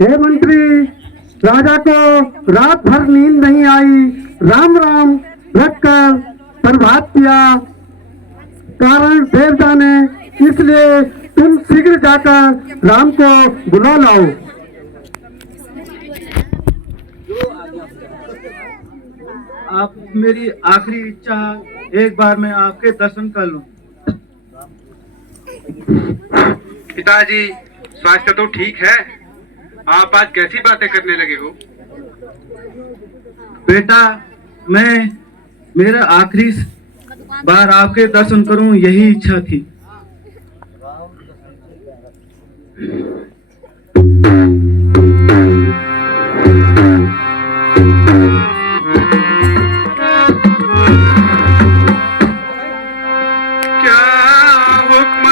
हे मंत्री, राजा को रात भर नींद नहीं आई, राम राम रखकर प्रभात किया। कारण देव जाने, इसलिए तुम शीघ्र जाकर राम को बुला लाओ। आप मेरी आखिरी इच्छा, एक बार मैं आपके दर्शन कर लूं। पिताजी, स्वास्थ्य तो ठीक है, आप आज कैसी बातें करने लगे हो? बेटा, मैं मेरा आखिरी बार आपके दर्शन करूं, यही इच्छा थी। क्या हुक्म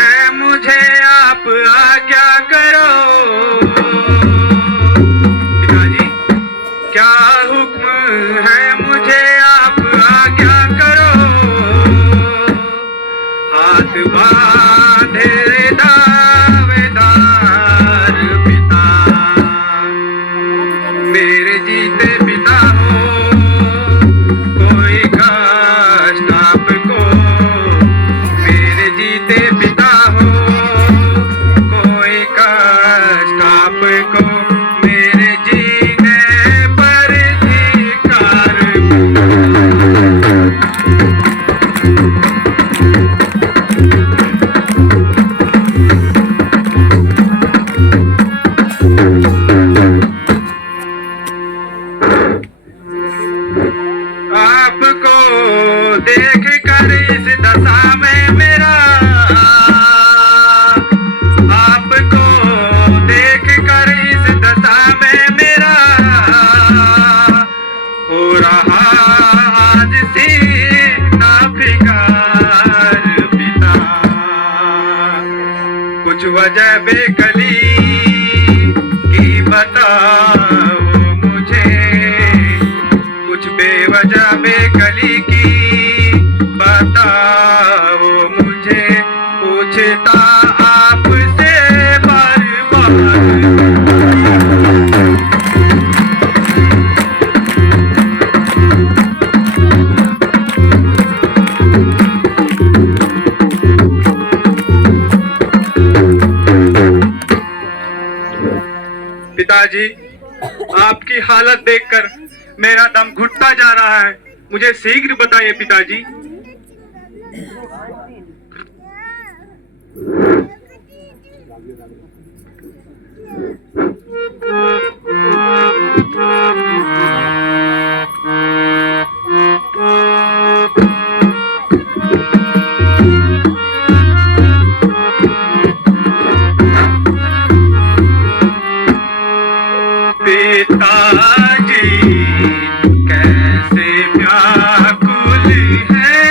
है मुझे, आप आज्ञा करो। पिताजी, क्या हुक्म है मुझे, आप आज्ञा करो। हाथ बांधे दावेदार पिता, मेरे जीते पिता हो, कोई कष्ट आपको। मेरे जीते पिता हो, कोई कष्ट आपको। मेरे जीने पर धिक्कार। आपको देख कर इस दशा में मेरा, आपको देख कर इस दशा में मेरा हो रहा आज से नाफिकार पिता। कुछ वजह बेकली की बताओ मुझे, कुछ बेवजह बेकली की बताओ मुझे। पूछता आपसे बार बार, पिताजी, आपकी हालत देखकर मेरा दम घुटता जा रहा है, मुझे शीघ्र बताइए पिताजी। पिताजी कैसे व्याकुल है,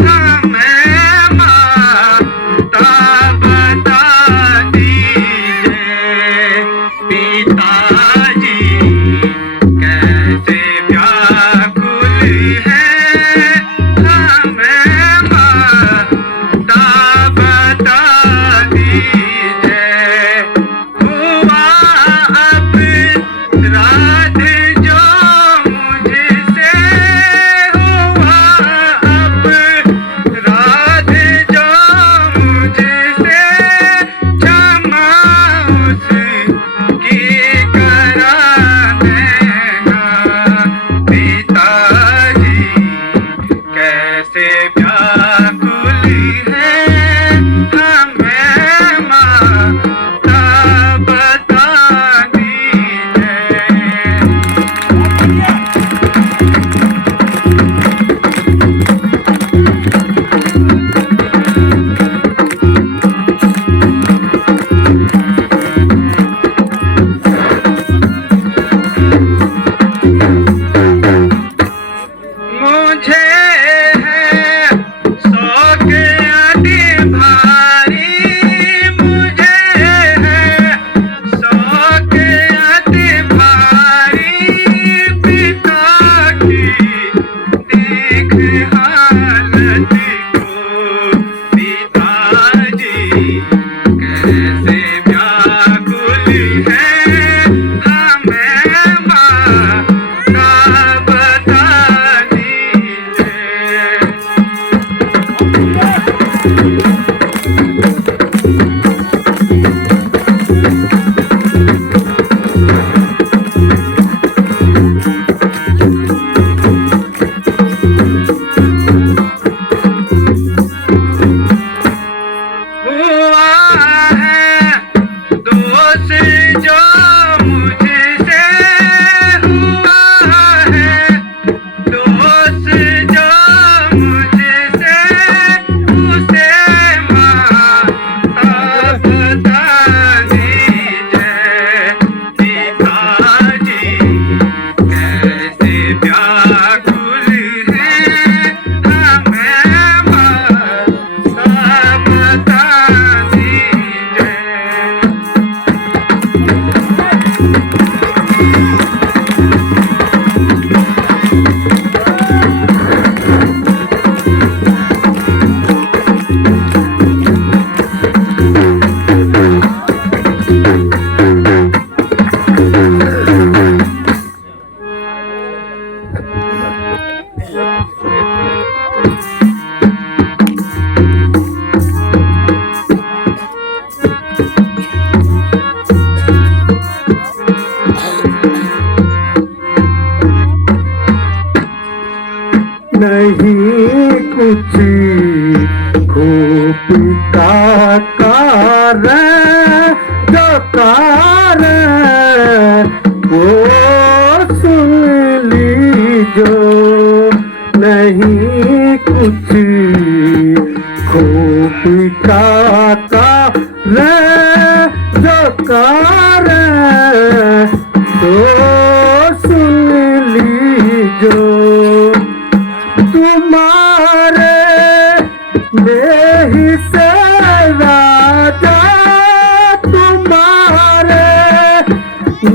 हमें माता बता दीजिए। पिताजी कैसे व्याकुल है, हमें माता बता दीजिए। हुआ रात जो मुझसे हुआ, अब रात जो मुझसे क्षमा उसकी करा देना। पिताजी कैसे व्याकुल है, हमें माता बता दीजिए। मुझे है शौक अति भारी, मुझे है शौक अति भारी। पिता की देख हालत को, पिताजी कैसे व्याकुल नहीं कुछ खूब का कारण जो कारण वो सुन लीजो। नहीं कुछ खूब का कारण जो कारण तो सुन लीजो। तुम्हारे देहि से राजा, तुम्हारे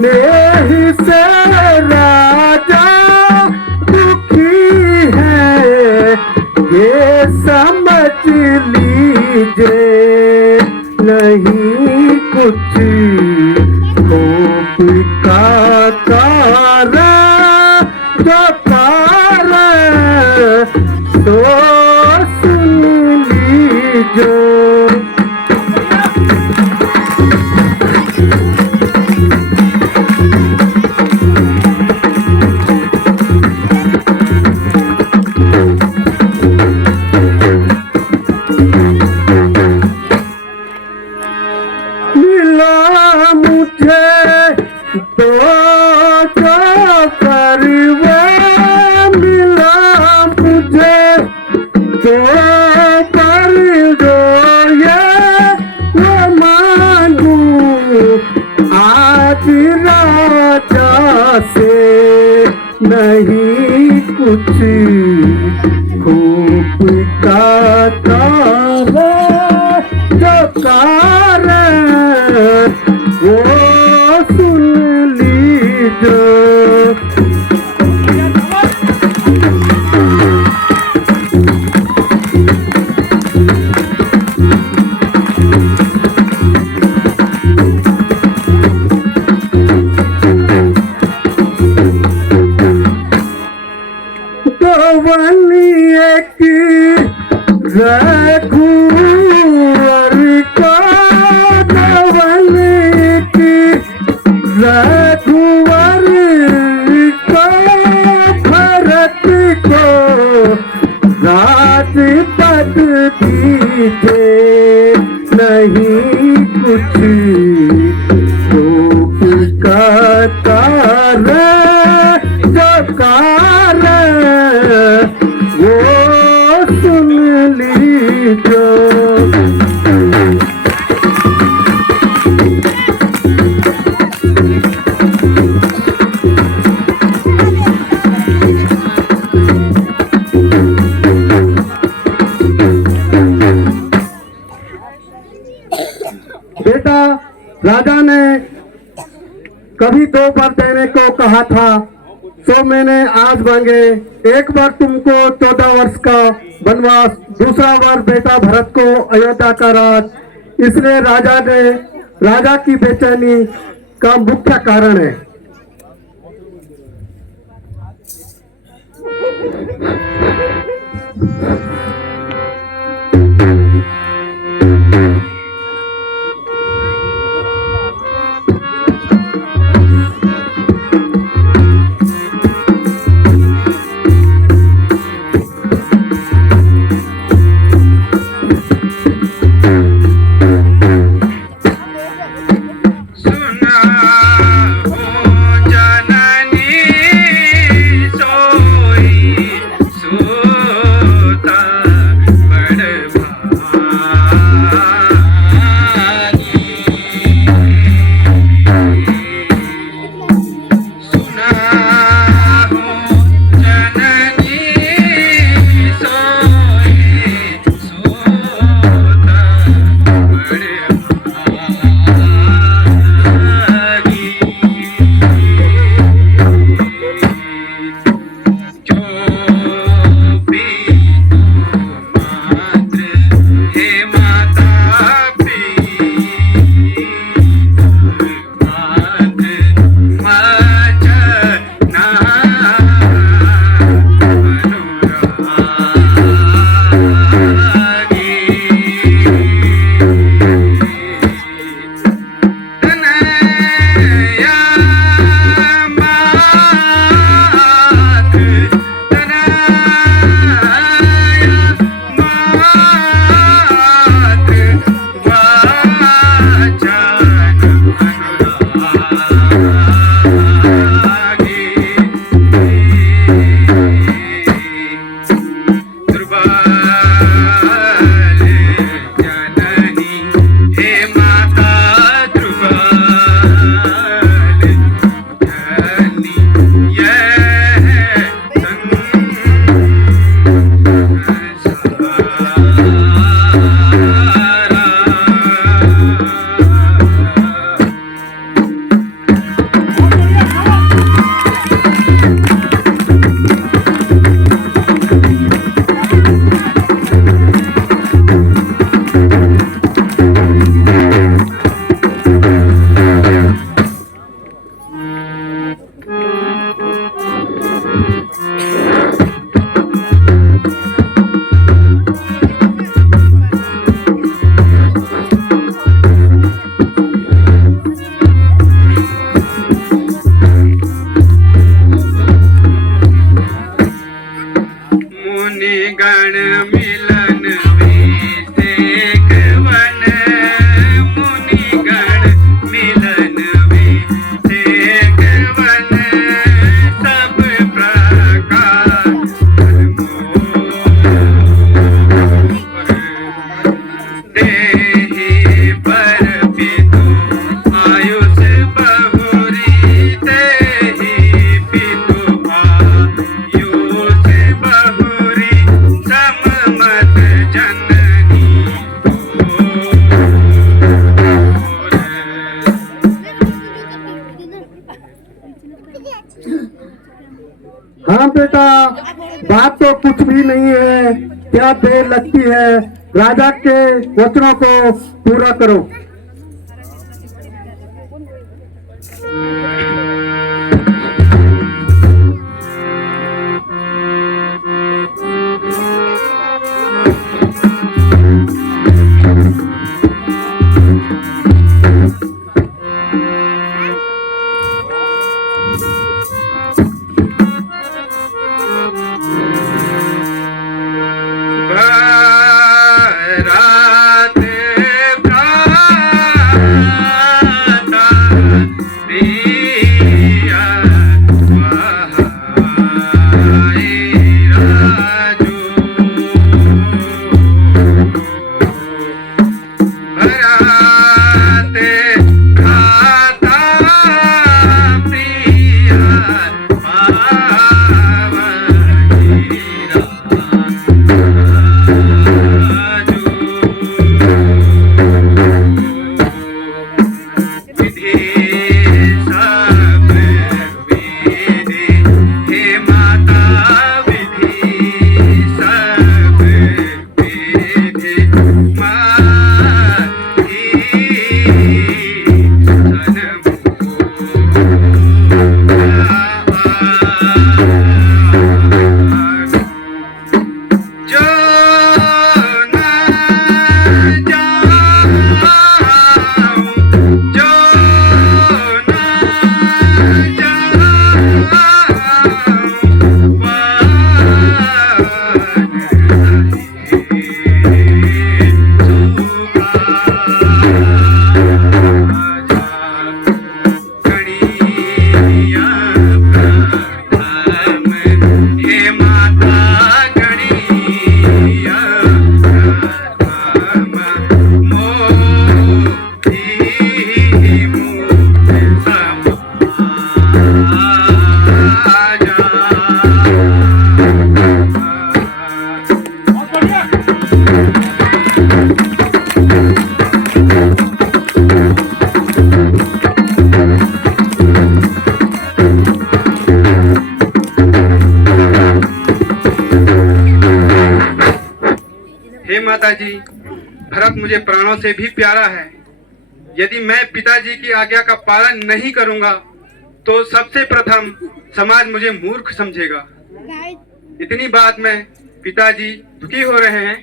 देहि से राजा दुखी है ये समझ लीजिए। नहीं कुछ खूब का कारण जो कारण तो सुन लीजो। मिला मुझे तो जो परिवार, मिला मुझे तो कर दो ये वो मांगू आज राजा से। नहीं कुछ खूब का कारण जो कारण वो सुन लीजो। गवनिए की रघुवर को, गवनिए की रघुवर को, भरत को राजपद दीजे। नहीं कुछ खूब का कारण जो कारण वो सुन लीजो। बेटा, राजा ने कभी 2 बार देने को कहा था, तो मैंने आज मांगे। एक बार तुमको 14 वर्ष का वनवास, दूसरा बार बेटा भरत को अयोध्या का राज। इसलिए राजा की बेचैनी का मुख्य कारण है। सुना हो राम बेटा, बात तो कुछ भी नहीं है, क्या देर लगती है, राजा के वचनों को पूरा करो। हे माता जी, भरत मुझे प्राणों से भी प्यारा है। यदि मैं पिताजी की आज्ञा का पालन नहीं करूंगा तो सबसे प्रथम समाज मुझे मूर्ख समझेगा। इतनी बात में पिताजी दुखी हो रहे हैं,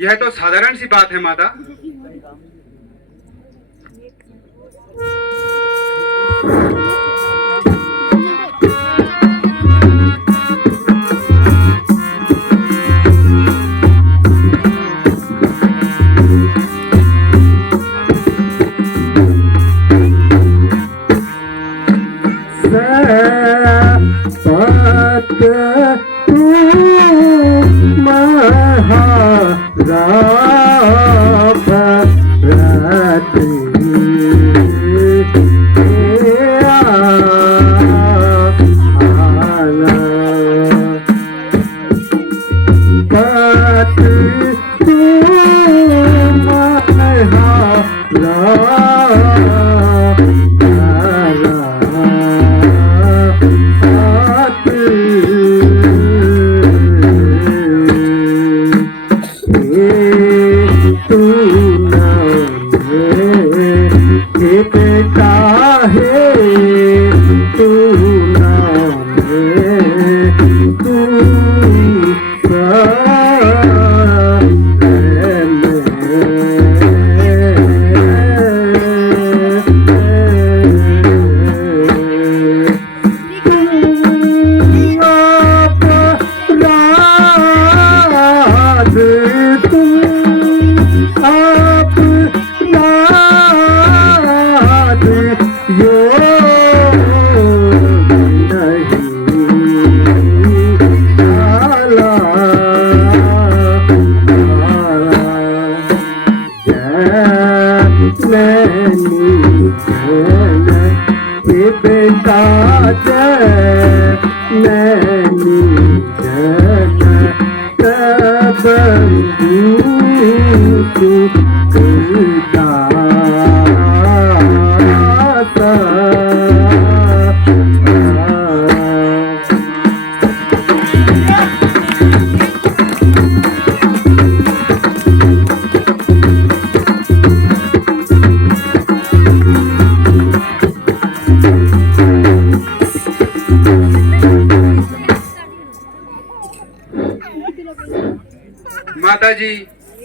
यह तो साधारण सी बात है माता।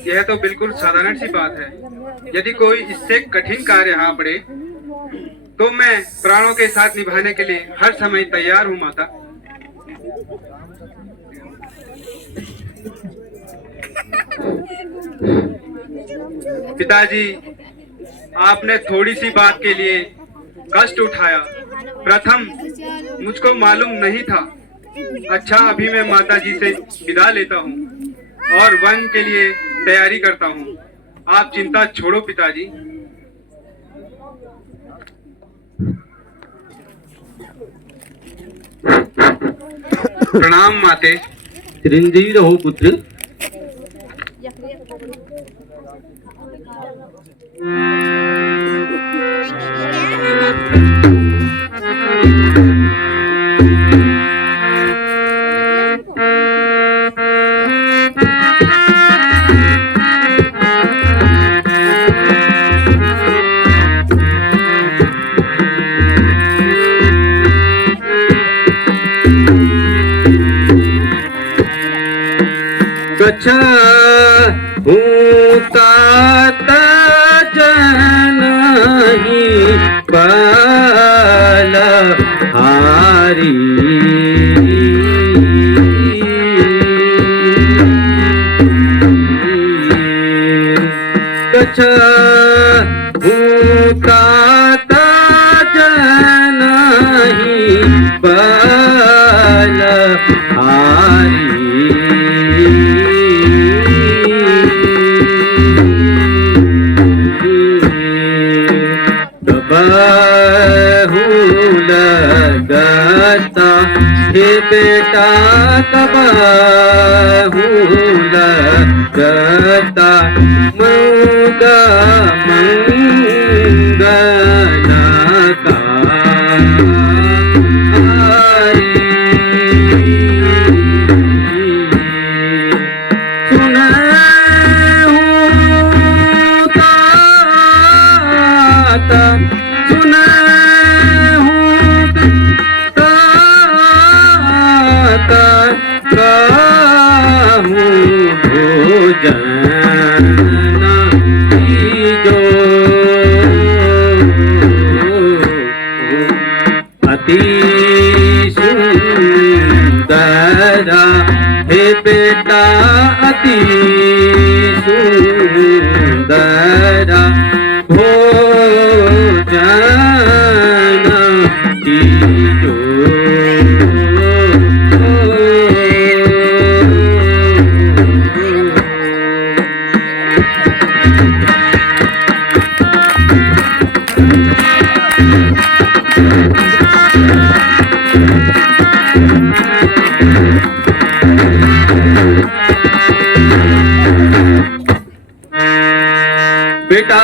यह तो बिल्कुल साधारण सी बात है। यदि कोई इससे कठिन कार्य आ पड़े तो मैं प्राणों के साथ निभाने के लिए हर समय तैयार हूँ माता। पिताजी, आपने थोड़ी सी बात के लिए कष्ट उठाया। प्रथम मुझको मालूम नहीं था। अच्छा, अभी मैं माता जी से विदा लेता हूँ और वन के लिए तैयारी करता हूँ। आप चिंता छोड़ो पिताजी। प्रणाम माते। चिरंजीवी रहो पुत्र। कच्छा तात जनहि बल हारी कच्छा तात जनहि बल हारी लगता हे बेटा कबहू लगता मऊगा मंगना का अति सुंदर हे बेटा अति सुंदर भोजन कीजो। बेटा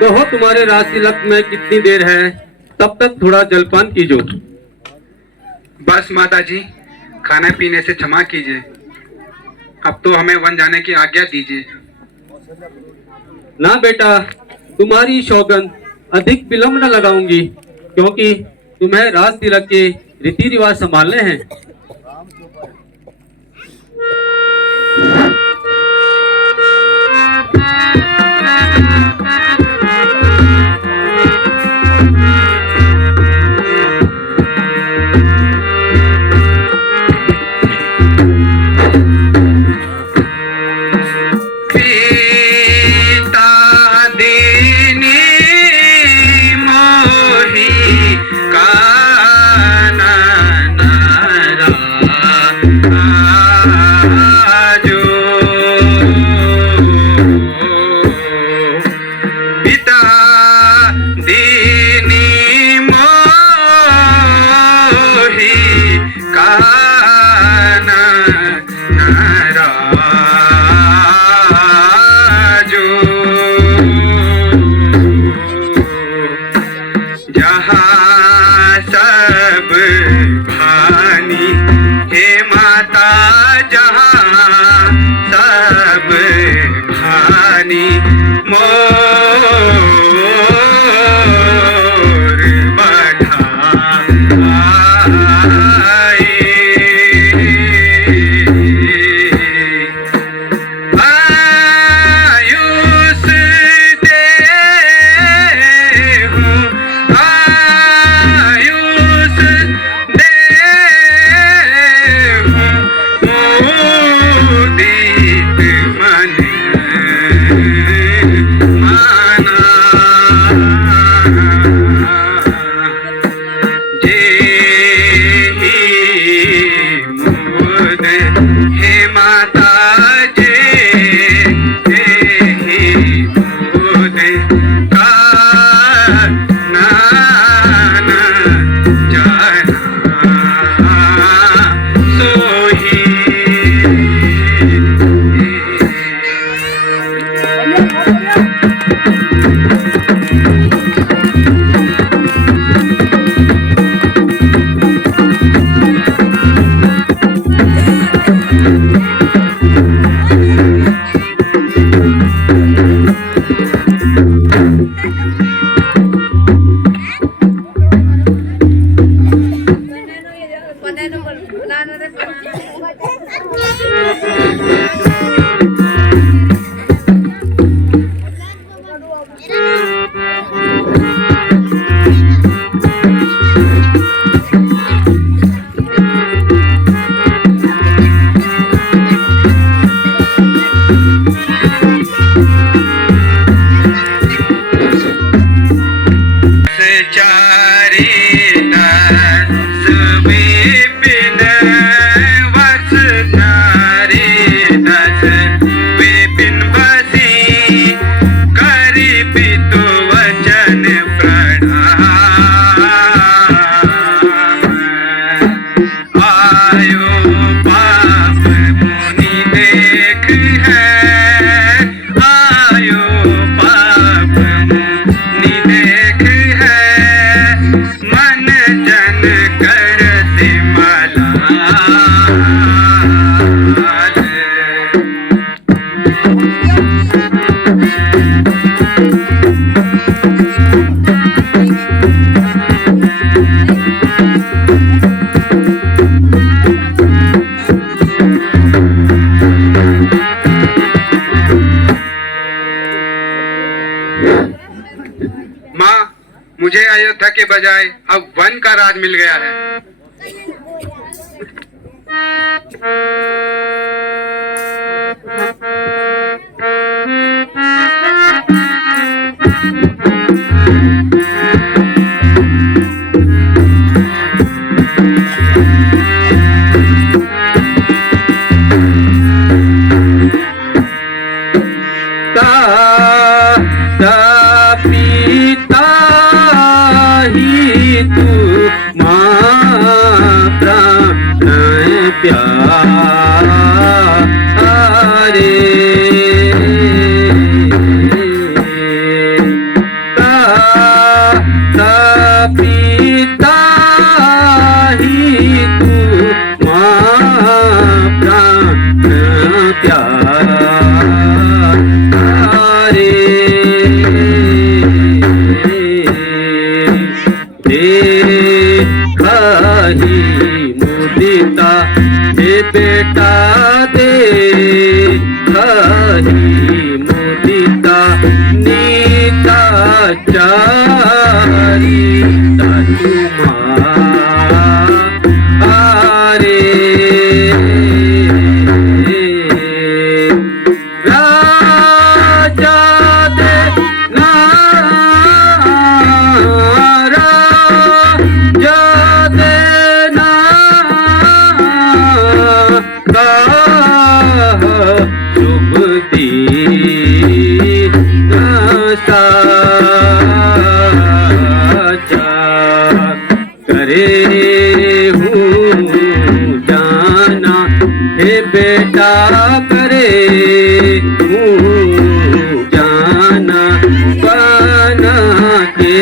कहो तुम्हारे राज तिलक में कितनी देर है, तब तक थोड़ा जलपान कीजिए। बस माता जी, खाने पीने से क्षमा कीजिए। अब तो हमें वन जाने की आज्ञा दीजिए। ना बेटा, तुम्हारी सौगंध अधिक विलंब न लगाऊंगी, क्योंकि तुम्हें राज तिलक के रीति रिवाज संभालने हैं। मुझे अयोध्या के बजाय अब वन का राज मिल गया है। पिता ही तू माँ प्राण प्यारे पिता ही तू माँ प्राण प्यारे देखा ही मुदिता हे बेटा देखा ही मुदिता नीता चारी तुम्हारे राजा दे नारा देना का शुभ दीन साचा करे हूँ जाना हे बेटा करे हूँ जाना बना के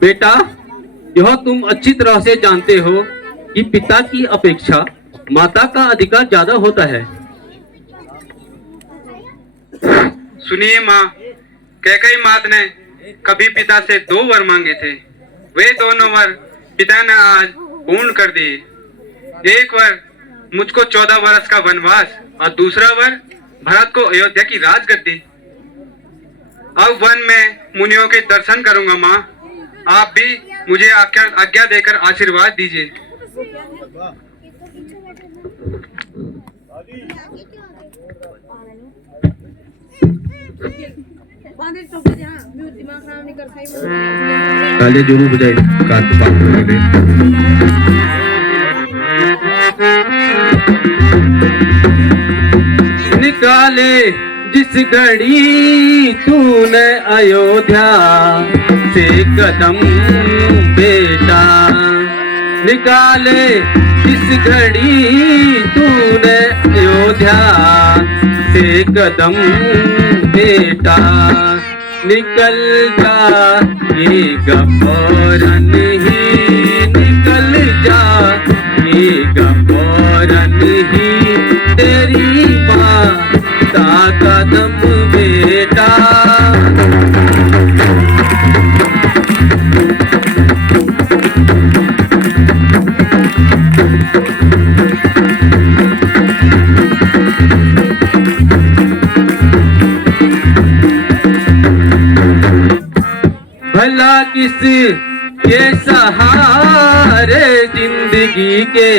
बेटा, यह तुम अच्छी तरह से जानते हो कि पिता की अपेक्षा माता का अधिकार ज्यादा होता है। सुनिए माँ, कैकेयी मात ने कभी पिता से 2 वर मांगे थे। वे दोनों वर पिता ने आज पूर्ण कर दिए। एक वर मुझको 14 वर्ष का वनवास और दूसरा वर भरत को अयोध्या की राजगद्दी। अब वन में मुनियों के दर्शन करूंगा माँ, आप भी मुझे आज्ञा देकर आशीर्वाद दीजिए। ताले जरूर बजाए काट पाप करने। निकाले जिस घड़ी तूने अयोध्या से कदम बेटा, निकाले जिस घड़ी तूने अयोध्या से कदम बेटा, निकल जाएगा फौरन ही, निकल जाएगा फौरन ही तेरी माता कदम बेटा। भला किस के सहारे जिंदगी के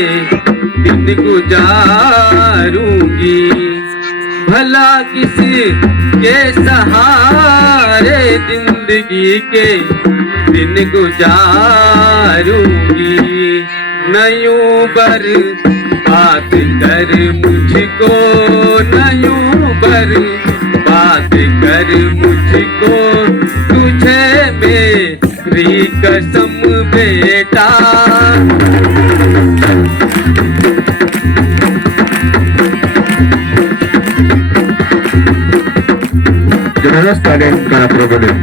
दिन गुजारूंगी, भला किस के सहारे जिंदगी के दिन गुजारूंगी। नयूं बर बात कर मुझको, नयूं बर बात कर मुझको, तुझे मेरी कसम बेटा। Jangan sekalian karena problem.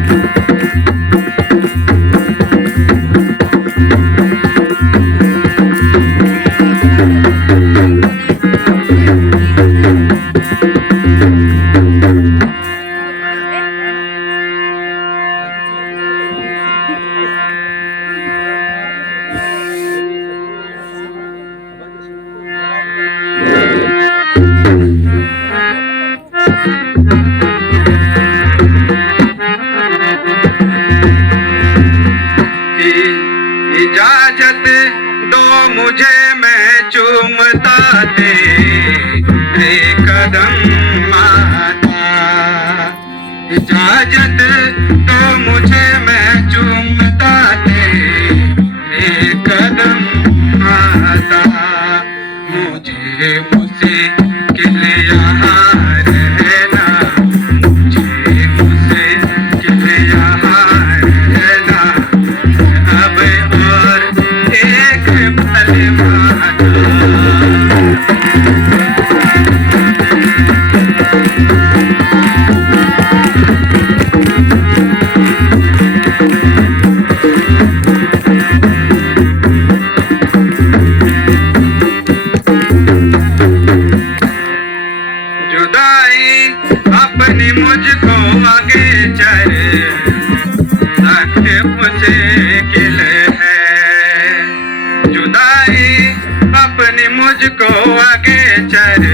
इजाजत दो मुझे मैं चूमता तेरे कदम माता। इजाजत दो मुझे मैं चूमता तेरे कदम माता। मुझे मुश्किल यहाँ रहना, मुझे मुश्किल यहाँ रहना अब और एक पल माता। जुदाई अपनी मुझको आगे चल सकते मुश्किल है। जुदाई अपनी मुझको आगे चल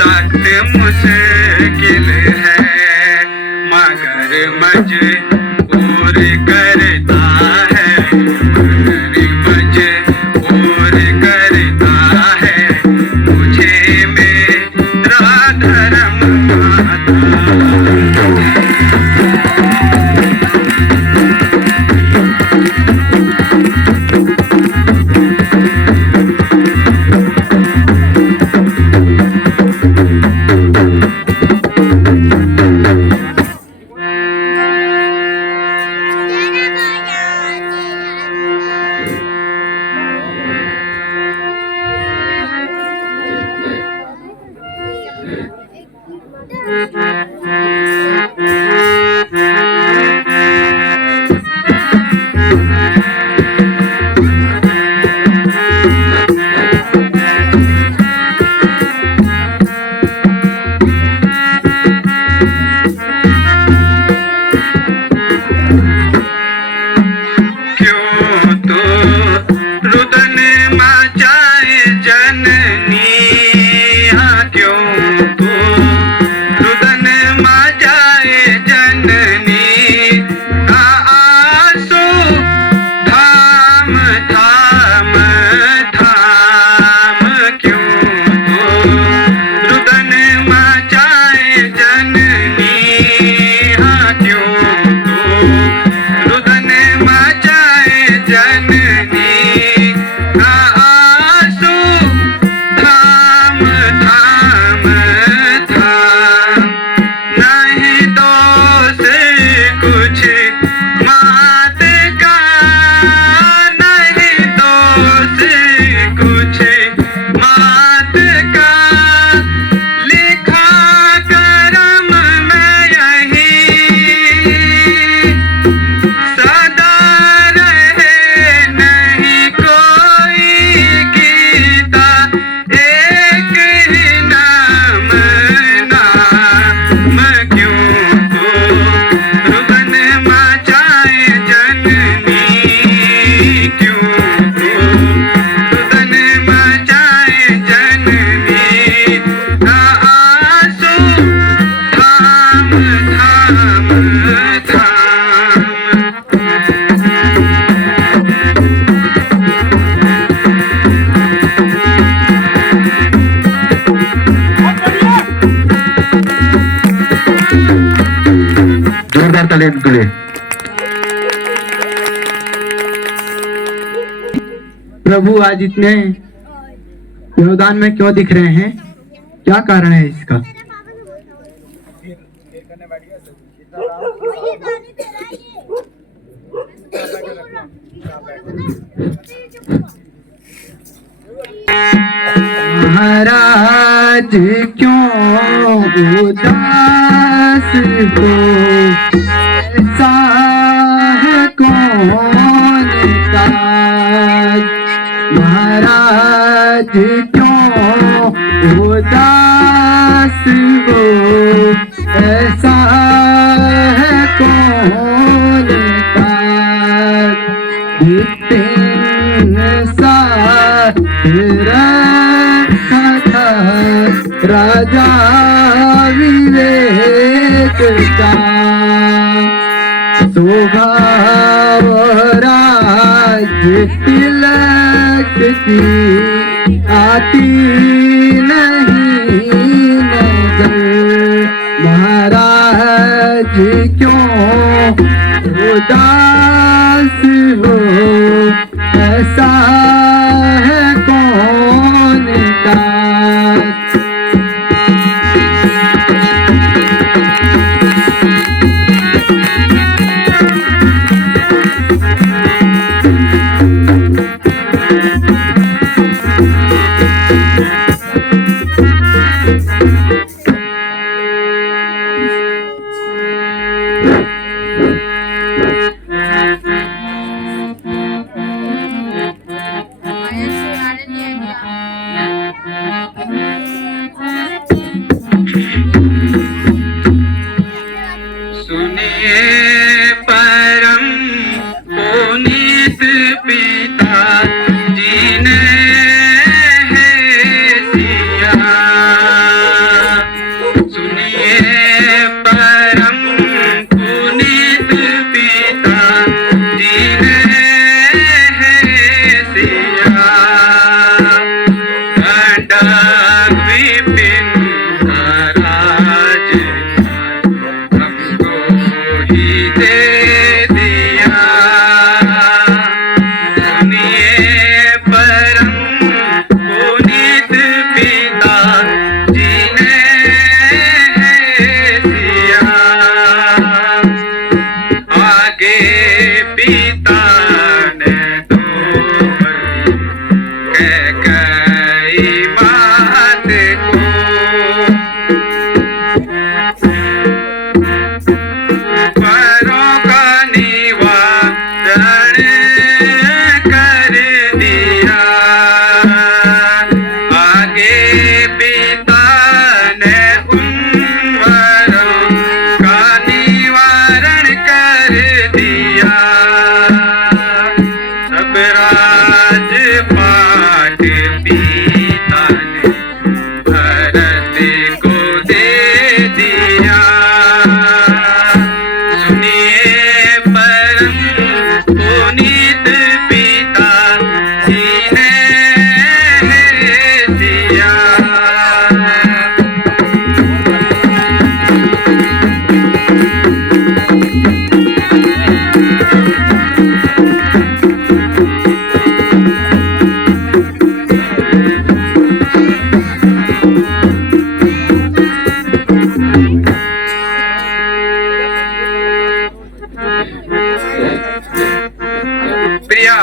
सकते मुश्किल है। मगर मजबूर करता है, मगर मजबूर करता है मुझे मेरा धर्म माता। जोरदार ताली इनके लिए। प्रभु आज इतने व्यवधान में क्यों दिख रहे हैं, क्या कारण है इसका? महाराज क्यों उदास हो, ऐसा है कौन काज? महाराज क्यों उदास हो, ऐसा है कौन काज? राजा विवेक का स्वभाव राज्य ये तिलक की आती नहीं नजर, महाराज क्यों उदास हो, ऐसा है कौन का। सुनिए परम पुनीत पिता जी ने है सिया, सुनिए परम पुनीत पिता जी ने है सिया, खंडक विपिन राज ही दे दिया, सुनिए परम पुनीत पिता जी ने है सिया, आगे पिता ने दो कह गई बात को, परों का निवारण कर दिया, आगे पिता ने उन वरों का निवारण कर दिया, सब राजपाट पिता ने भरत को दे दिया, सुनिए परम पुनीत पिता जी ने है सिया। प्रिया,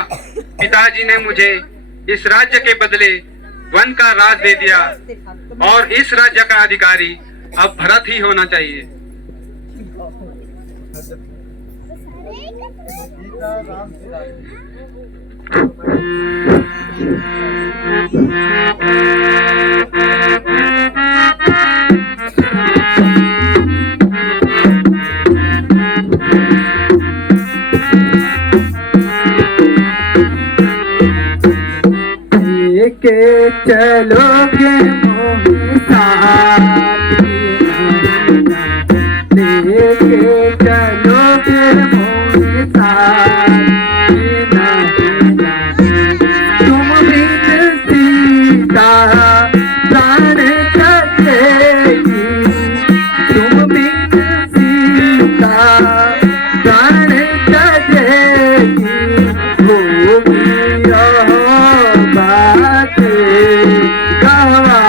पिताजी ने मुझे इस राज्य के बदले वन का राज दे दिया और इस राज्य का अधिकारी अब भरत ही होना चाहिए। के चलोगे मोहि साथ, लेके चलोगे मोहि साथ, तुम भी सीता प्राण कटेगी, तुम भी सीता प्राण कटेगी, वो भी बात गवा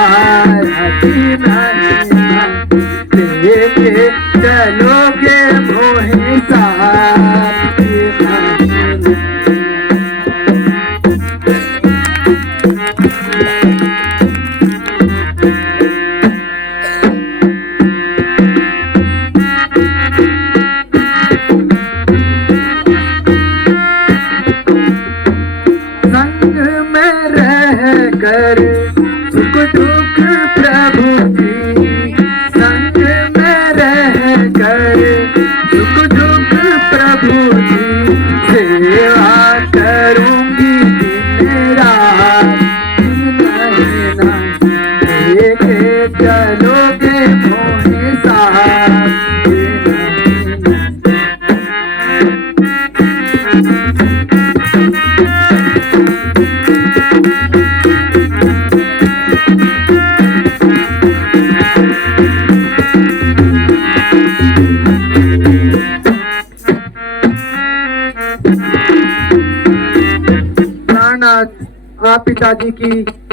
आप पिताजी की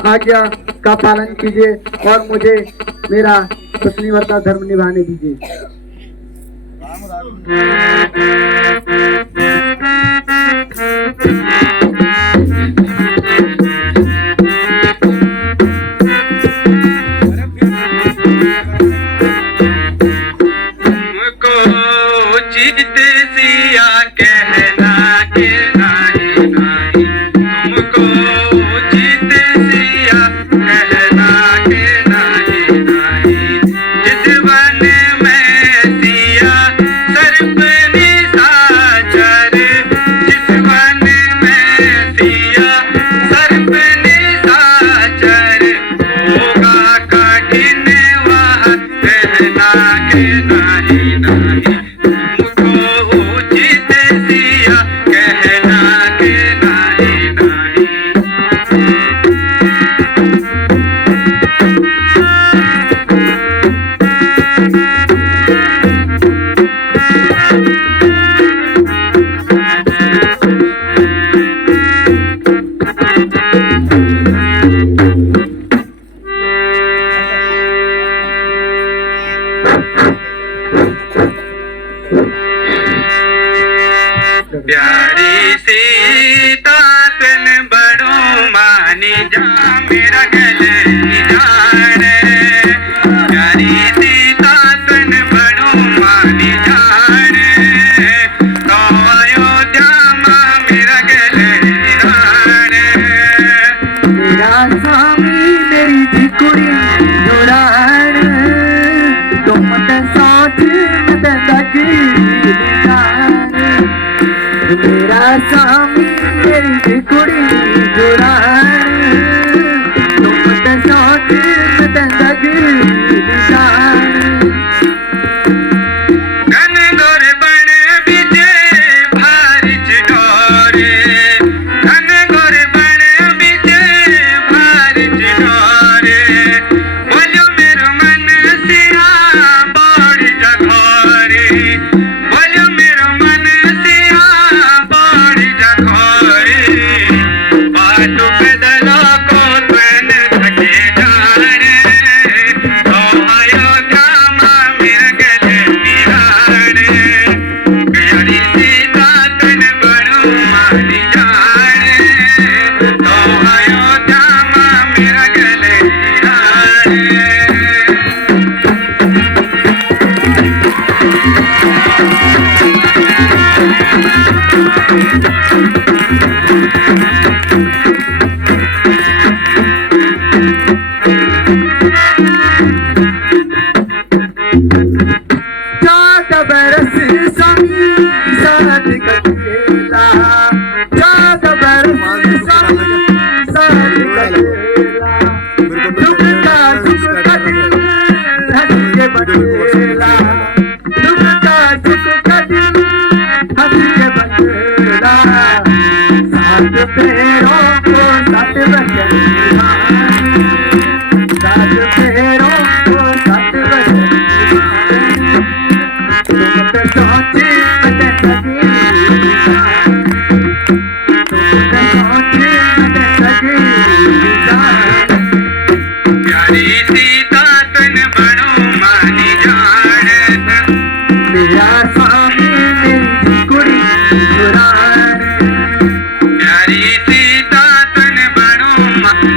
आज्ञा का पालन कीजिए और मुझे मेरा पत्नीव्रता धर्म निभाने दीजिए। प्यारी सीता तन बड़ो मानी जा मेरा गले जान, प्यारी सीता तन बड़ो मानी जान, तो अयोध्या मां मेरा गले जान। मेरा स्वामी मेरी झिकुड़ी जुड़ान, तुम तो सोच मत लगी मेरा स्वामी मेरी झिकुड़ी जुड़ान, तुम तो सोच मत लगी घन गोर बन बिजे भारिच डोरे, घन गोर बन बिजे भारिच डोरे, बोलो मेरो मन सिया बड़ी जघोरे, बोलो मेरो मन सिया बड़ी जघोरे, बाटो पैदला को तन थके जाने, तो अयोध्या मां मेरा गले निराने, प्यारी सीता तन बड़ो मानी जाने, तो अयोध्या मां मेरा गले निराने। चाँद बरस स्वामी साथ कटेला, चाँद बरस स्वामी साथ कटेला, झुमका झुमका दिल हंस के बटेला, झुमका झुमका दिल हंस के बटेला, सात पैरों को सात बजेला, सात पैरों को सात बजेला, तुम तो सोचे मत लगी, तुम तो सोचे मत लगी, प्यारी सीता तन बड़ो मानी जान, मेरा स्वामी मेरी झिकुड़ी जुड़ान, प्यारी सीता तन बड़ो मानी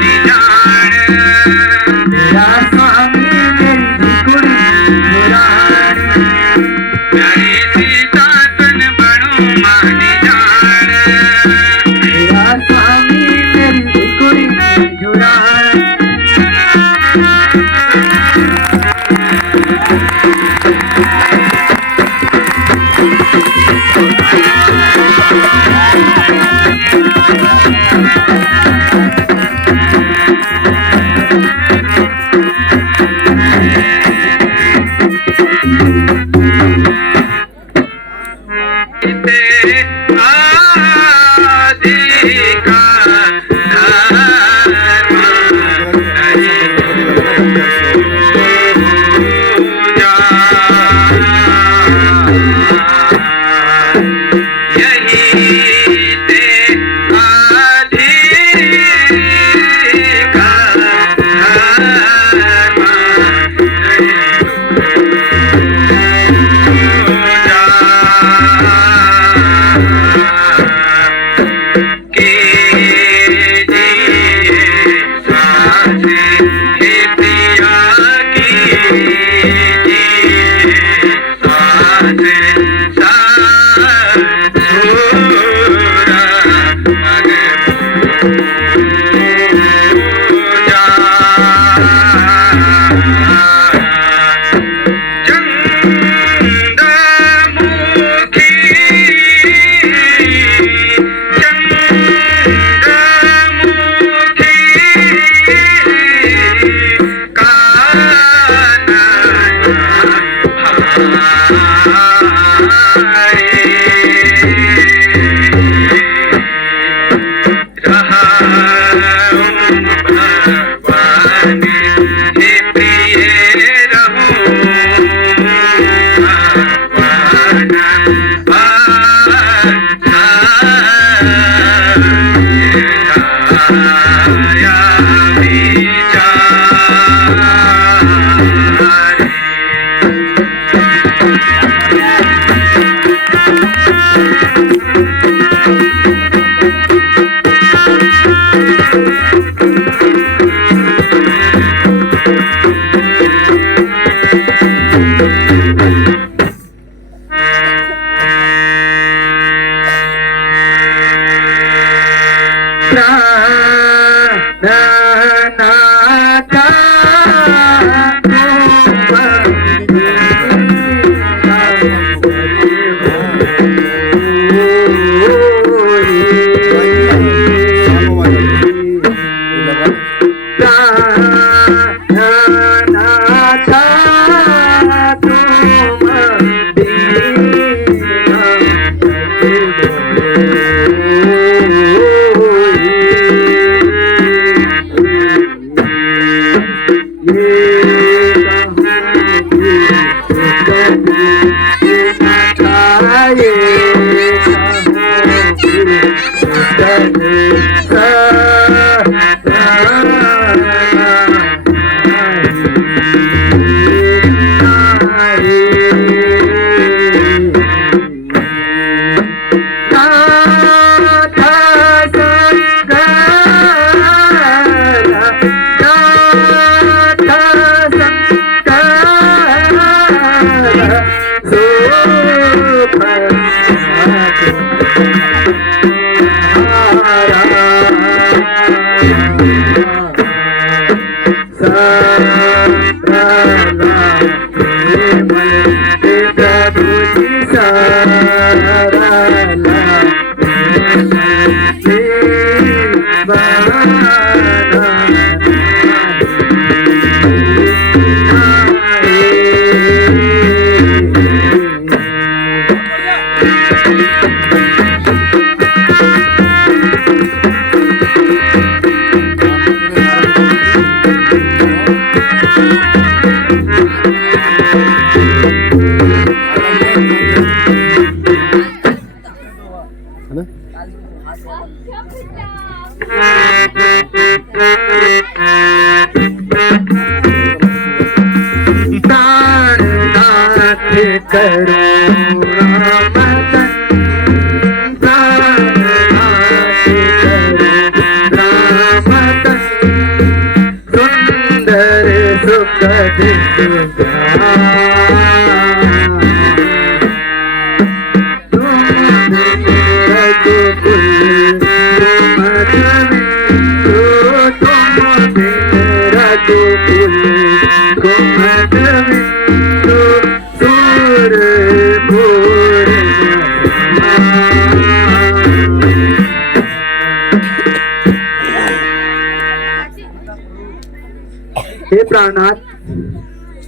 हे प्राणनाथ,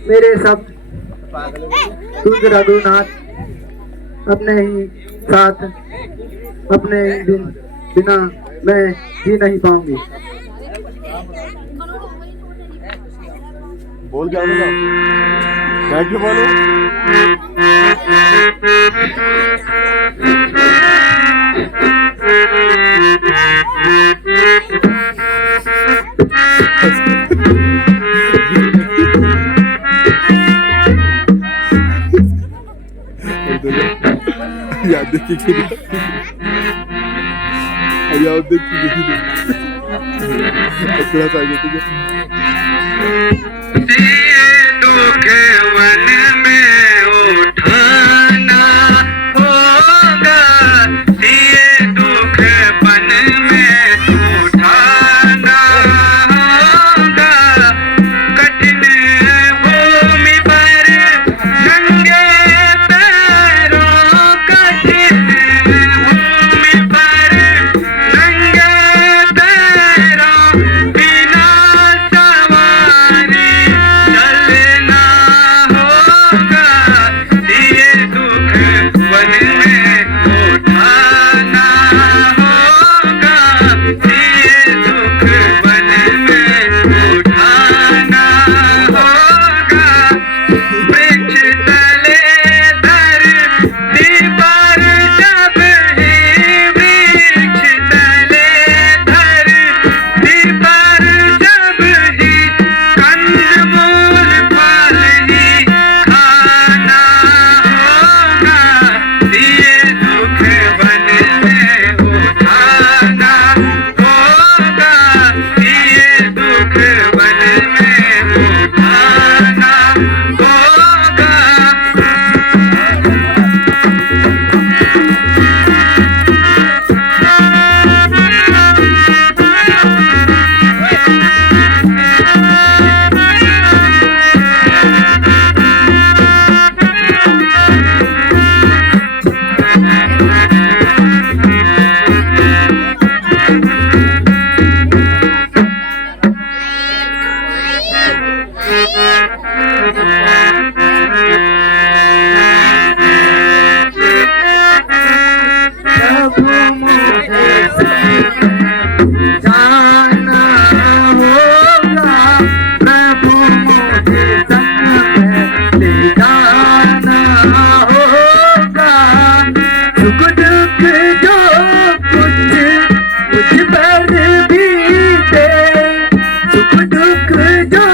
मेरे सब शुद्ध रघुनाथ अपने ही साथ अपने बिना मैं जी नहीं पाऊंगी। बोल क्या बोला? बैठ के बोलो। याद देखिए याद देखिए थोड़ा सा आगे ठीक है। दुख वन में उठाना होगा, ये दुख वन में उठाना होगा, कठिन भूमि पर नंगे पैरों, कठिन भूमि पर नंगे पैरों, बिना सवारी चलना होगा। जाना होगा प्रभु मुझे संग में ले जाना होगा। सुख दुख जो कुछ मुझ पर बीते, सुख दुख जो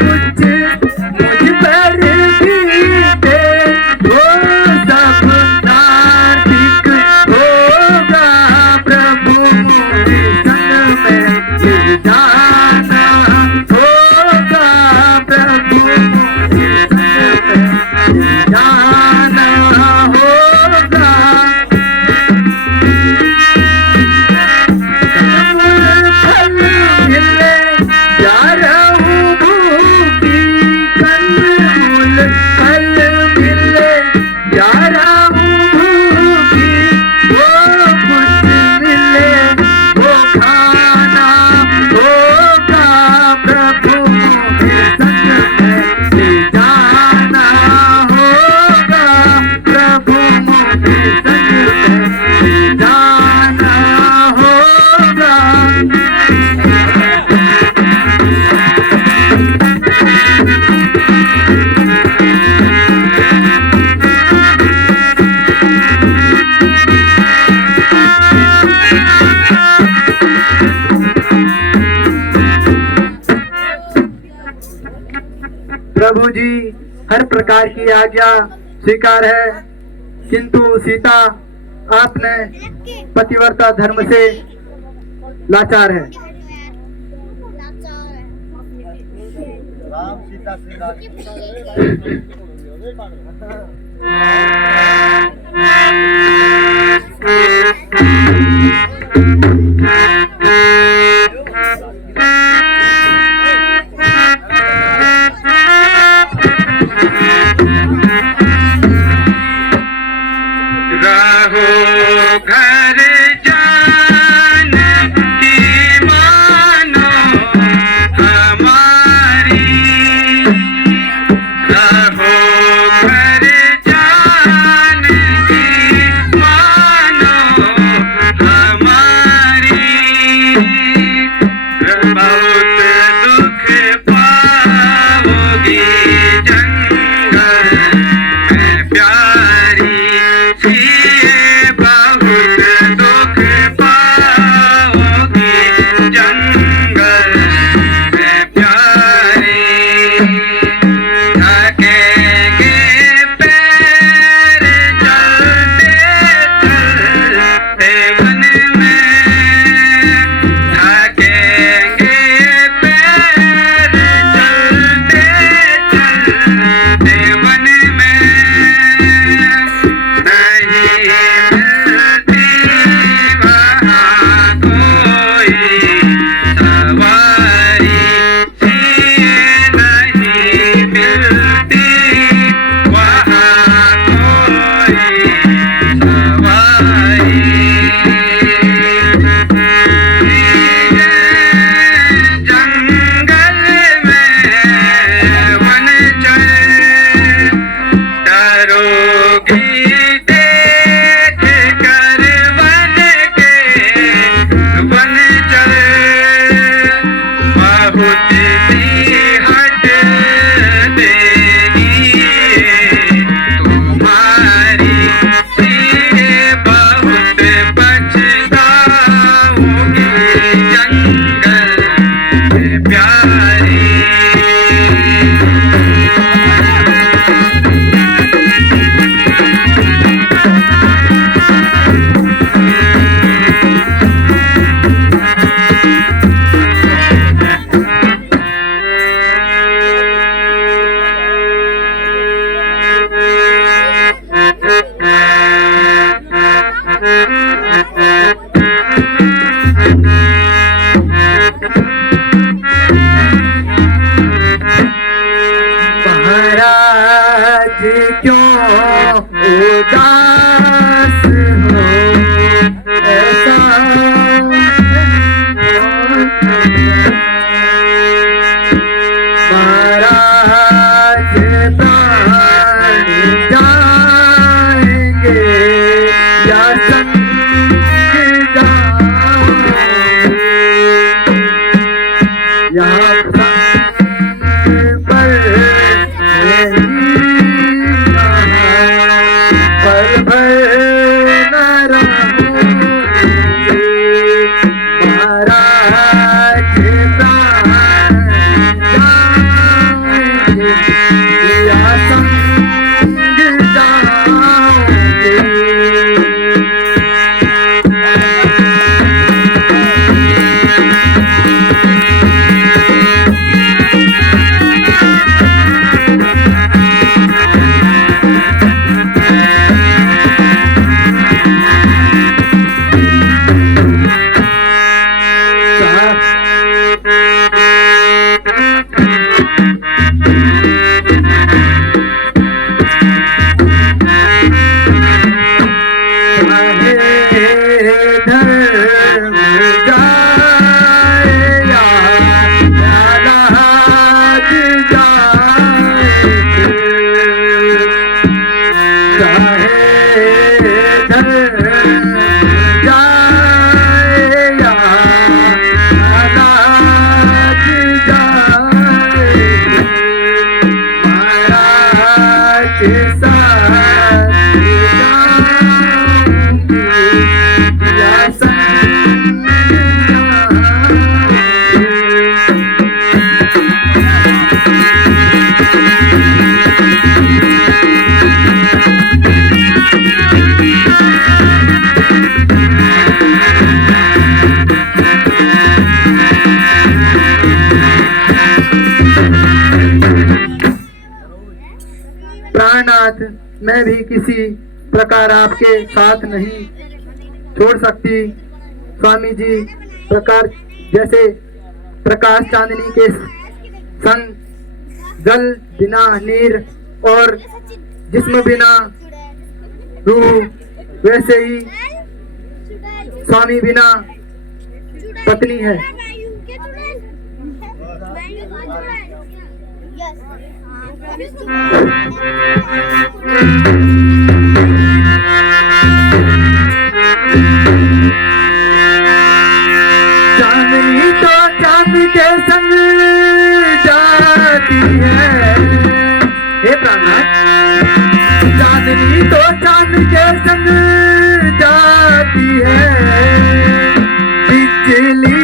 कुछ मुझ पर बीते, वो सब नाटिक होगा प्रभु मुझे संग में ले जाना होगा प्रभु मुझे संग में ले जाना होगा। फल मिले प्यार भूखी कल फल मिले प्यार भूखी, वो कुछ मिले वो खाना होगा प्रभु मुझे संग में ले जाना होगा प्रभु मुझे संग में ले जाना होगा। प्रभु जी हर प्रकार की आज्ञा स्वीकार है, किंतु सीता आपने पतिव्रता धर्म से लाचार है। रहो घर जान की मानो हमारी, रहो घर जान की मानो हमारी। बहुत दुख पाओगी जंगल में प्यारी, जिए बहुत दुख पाओगी जंगल में प्यारी। थकेंगे पैर चलते चलते वन में, थकेंगे पैर चलते चलते वन में। नहीं मिलती वहाँ कोई सवारी, जिए नहीं मिलती वहाँ कोई सवारी। जंगल में वन चल डरोगी देख कर वन के वन चल, बहुत सी हट देगी तुम्हारी, जिए बहुत पछताओगी जंगल में प्यारी। महाराज क्यों उदास हो ऐसा महाराज प्राण जाएंगे या संग जाओ मैं भी किसी प्रकार आपके साथ नहीं छोड़ सकती। स्वामी जी प्रकार जैसे प्रकाश चांदनी के संग, जल बिना नीर और जिस्म बिना रूह, वैसे ही स्वामी बिना पत्नी है। चांदनी तो चांद के संग जाती है, हे प्राणनाथ। चांदनी तो चांद के संग जाती है, बिजली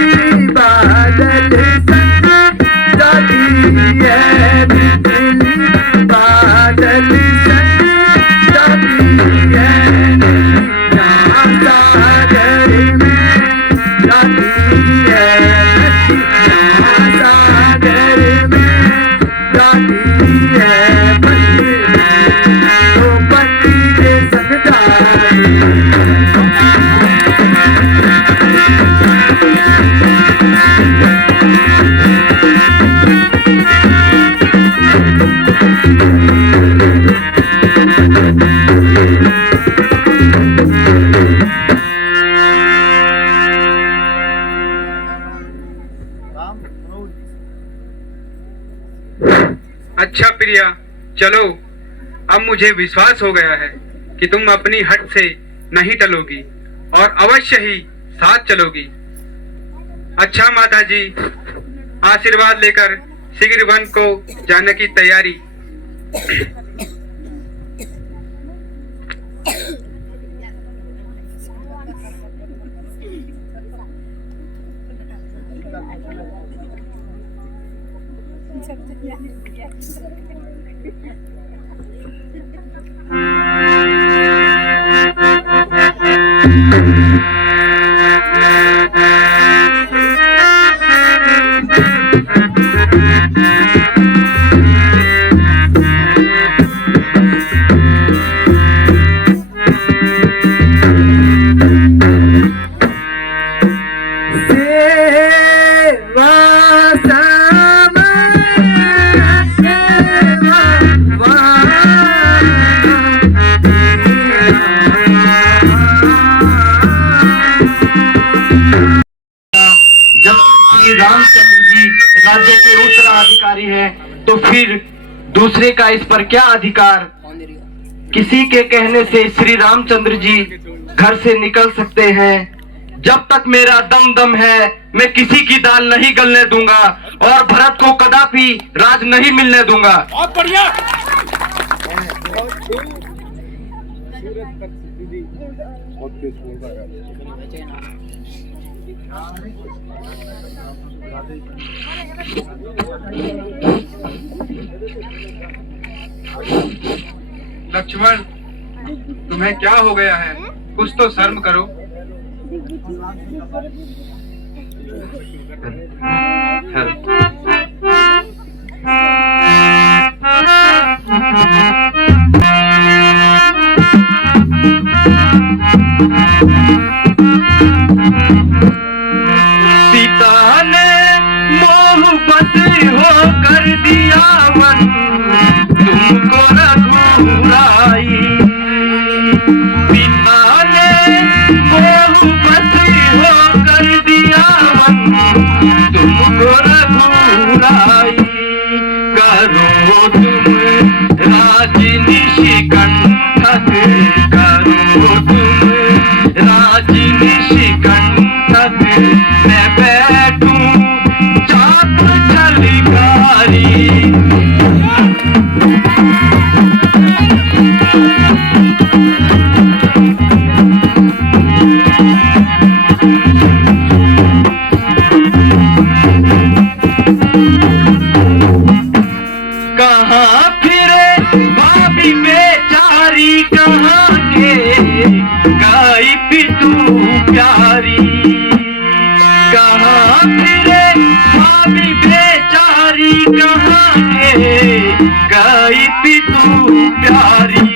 बादल संग जाती है, बिजली बादल संग जाती है, नदियाँ सागर में जाती है, नदियाँ सागर में जाती है, तो पति के संग जाती अच्छा प्रिया, चलो, अब मुझे विश्वास हो गया है कि तुम अपनी हट से नहीं टलोगी और अवश्य ही साथ चलोगी। अच्छा माता जी, आशीर्वाद लेकर शीघ्र वन को जाने की तैयारी। रामचंद्र जी राज्य के उत्तराधिकारी हैं, तो फिर दूसरे का इस पर क्या अधिकार? किसी के कहने से श्री रामचंद्र जी घर से निकल सकते हैं। जब तक मेरा दम है मैं किसी की दाल नहीं गलने दूंगा और भरत को कदापि राज नहीं मिलने दूंगा। बहुत बढ़िया। लक्ष्मण, तुम्हें क्या हो गया है? कुछ तो शर्म करो। पिता ने मोह बस हो कर दिया मन तुमको रघुराई। पिता ने मोह बस हो कर दिया मन तुमको रघुराई। करो तुम राजनिशिकंठक, करो तुम राजनिशिकंठक, मैं बैठूं चाप छलकारी। कहाँ फिरे भाभी बेचारी, कहाँ के गाई पितू प्यारी। कहाँ फिरे भाभी बेचारी, कहाँ के गाई पितू प्यारी।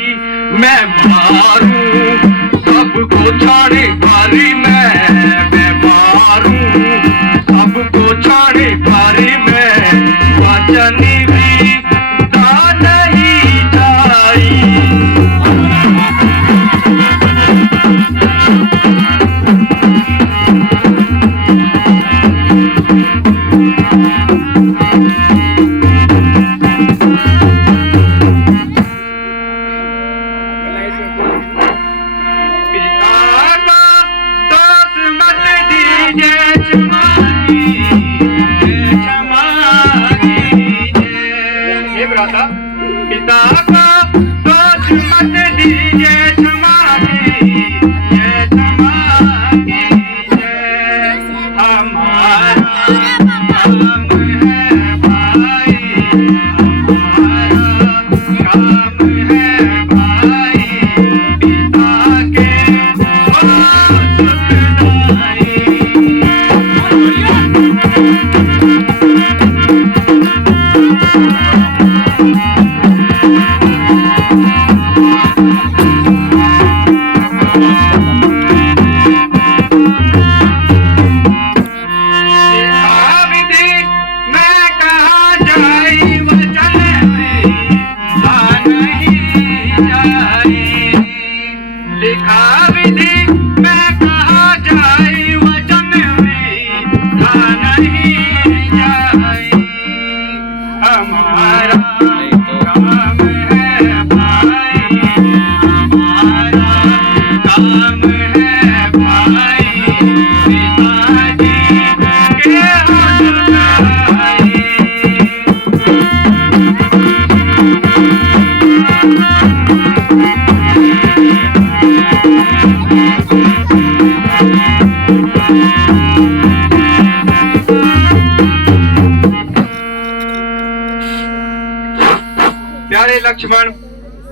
प्यारे लक्ष्मण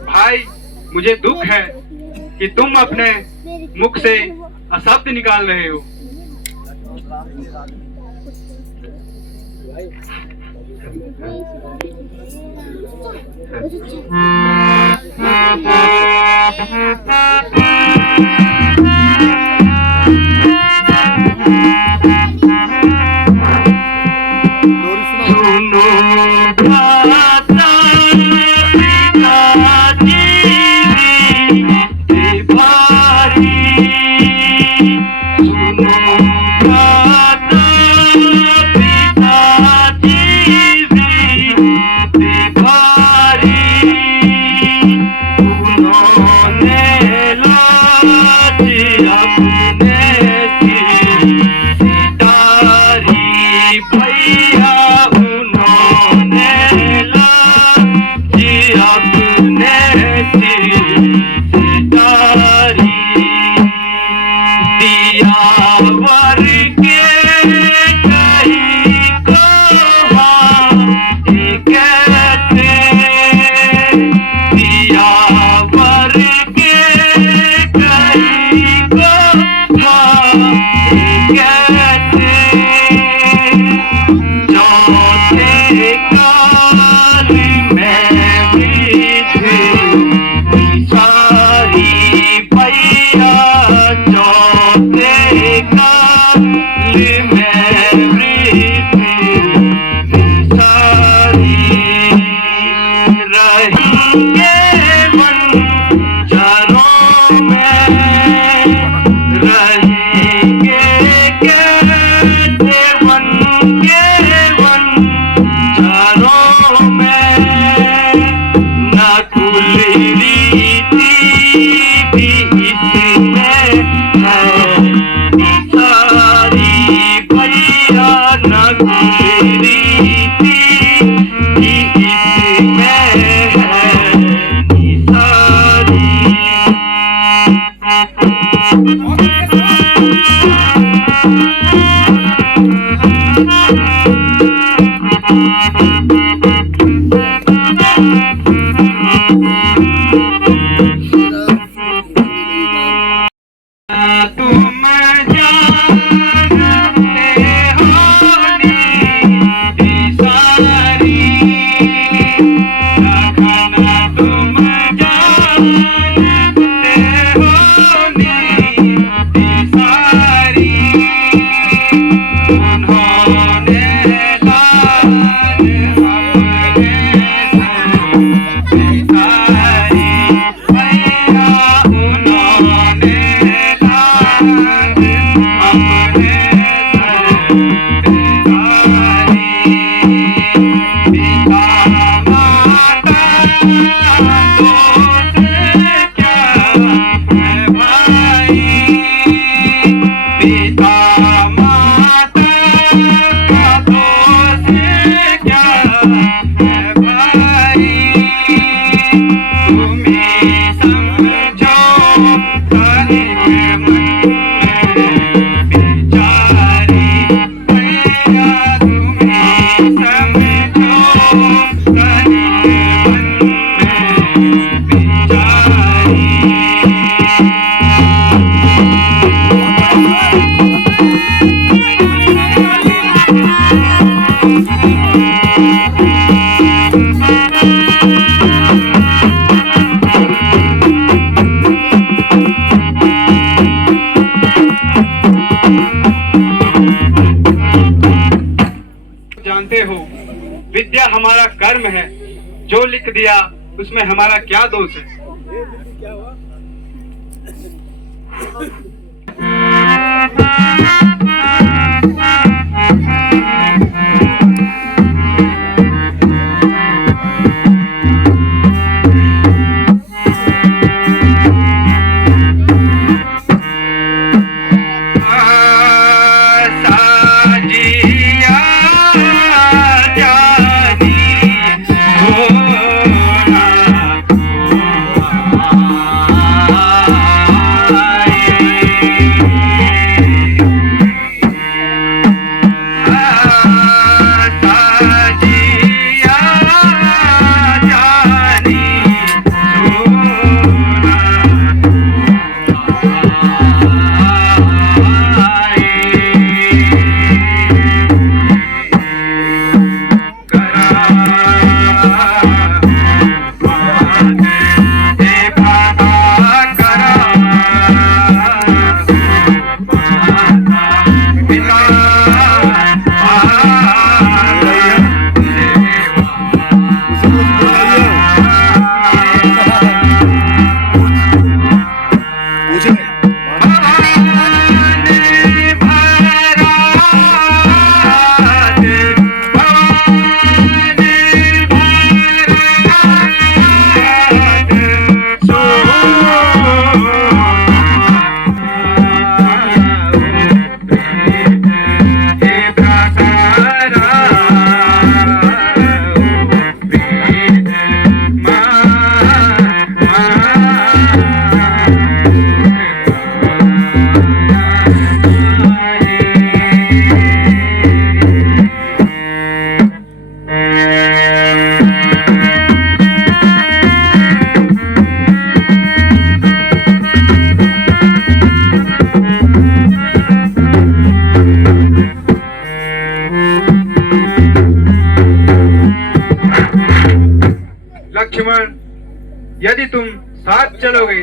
भाई, मुझे दुख है कि तुम अपने मुख से अशब्द निकाल रहे हो। जानते हो, विद्या हमारा कर्म है। जो लिख दिया उसमें हमारा क्या दोष है। लक्ष्मण, यदि तुम साथ चलोगे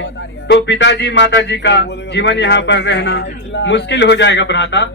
तो पिताजी माताजी का जीवन यहाँ पर रहना मुश्किल हो जाएगा भ्राता।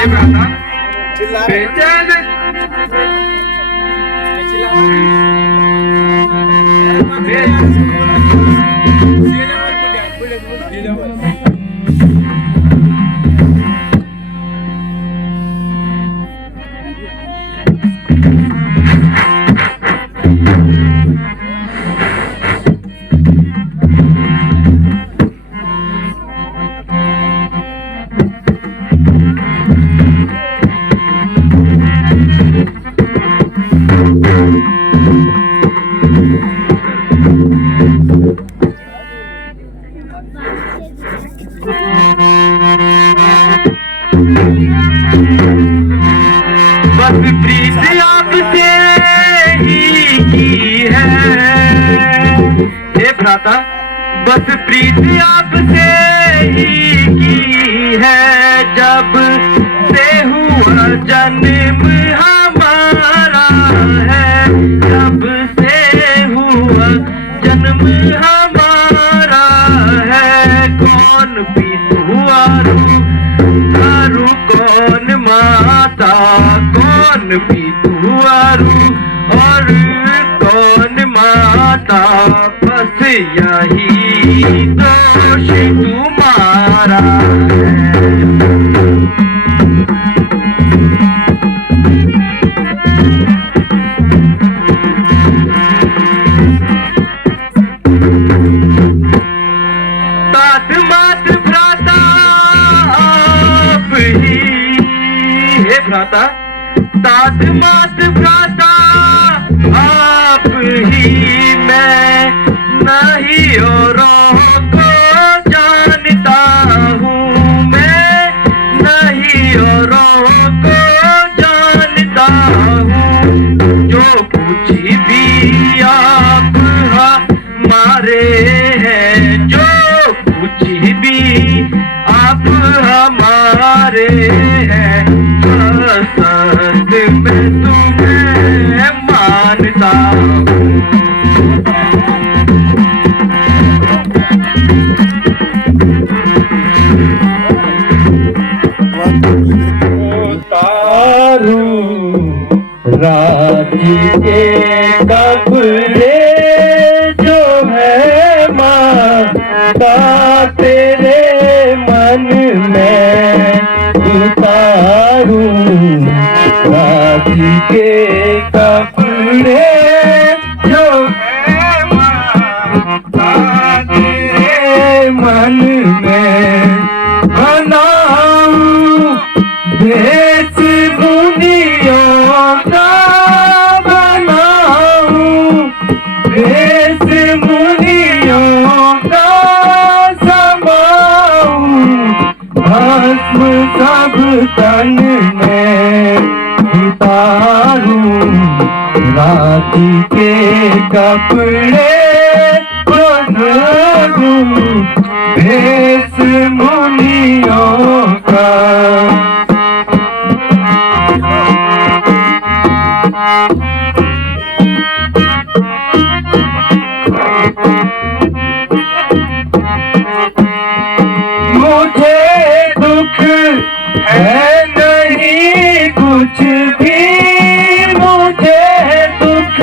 हे भ्राता बेचैन बस प्रीत आपसे ही की है हे भ्राता, बस प्रीत आपसे ही की है। जब से हुआ जन्म हमारा है, जब से हुआ जन्म हमारा है। कौन पितुआरू आरू कौन माता, कौन पितुआरू और कौन माता, बस यही दोष तुम्हारा है। तात मात भ्राता आप ही हे भ्राता, तात मात भ्राता आप ही। मैं नहीं औरों को जानता हूँ, मैं नहीं औरों को जानता हूँ। जो कुछ भी आप हमारे हैं, जो कुछ भी आप हमारे हैं, सत में तुम्हें मानता हूँ। राजी के कपड़े जो है माता तेरे मन में उतारूं। राजी के कपड़े जो है माता तेरे मन में बनाऊं। भेष मुनियों का बनाऊं, भेष मुनियों का समाऊं। भस्म सब तन में उतारूं। राती के कपड़े बनाऊं, भेष मुनियों का। मुझे दुख है नहीं कुछ भी, मुझे दुख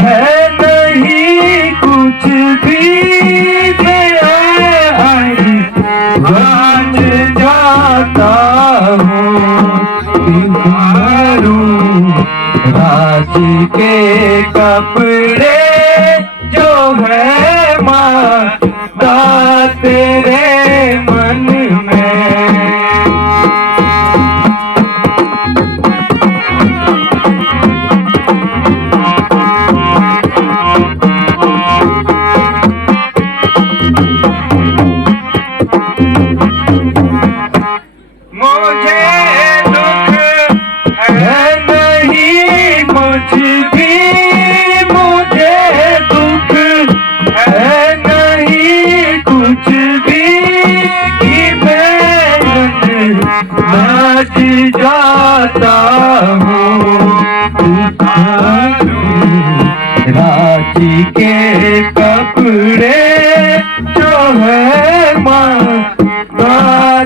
है नहीं कुछ भी। आज जाता हूँ राजी के कपड़े जो है माता तेरे मन में। मुझे दुख है नहीं कुछ भी, मुझे दुख है नहीं कुछ भी। कि मैं नाच जाता हूँ रांची के कपड़े जो है माँ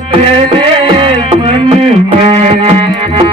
तेरे मन में। हैं।